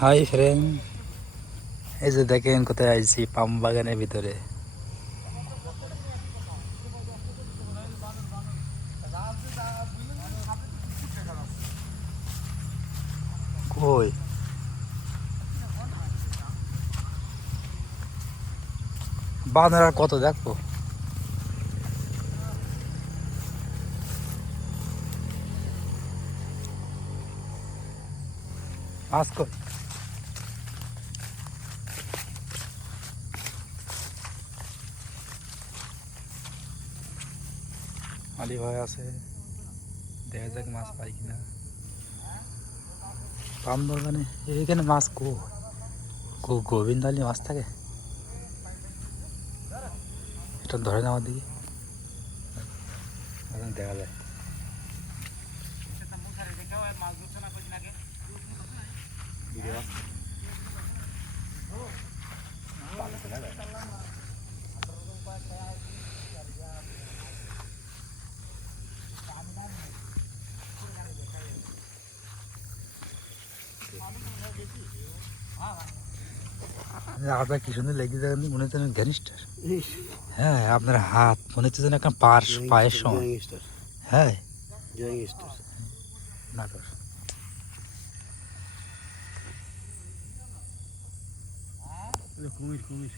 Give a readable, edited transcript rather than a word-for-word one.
Hi friend, এই যে দেখেন কোথায় আইছি, পাম বাগানের ভিতরে। কই বানর আর কত দেখবো। মাছ কই? আলি ভাই আছে, দেখা যাক মাছ পাই কিনা। পাম বাগানে এইখানে মাছ গোবিন্দ আলী মাছ থাকে, এটা ধরে না আমার দিকে এখন দেখা যায়। আপনার কি সুন্দর লেগে যাবেন, মনে হচ্ছে গ্যানিস্টার। হ্যাঁ, আপনার হাত মনে হচ্ছে যেন একটা পায়ের সমান। হ্যাঁ, নাটোর। কুমির কুমির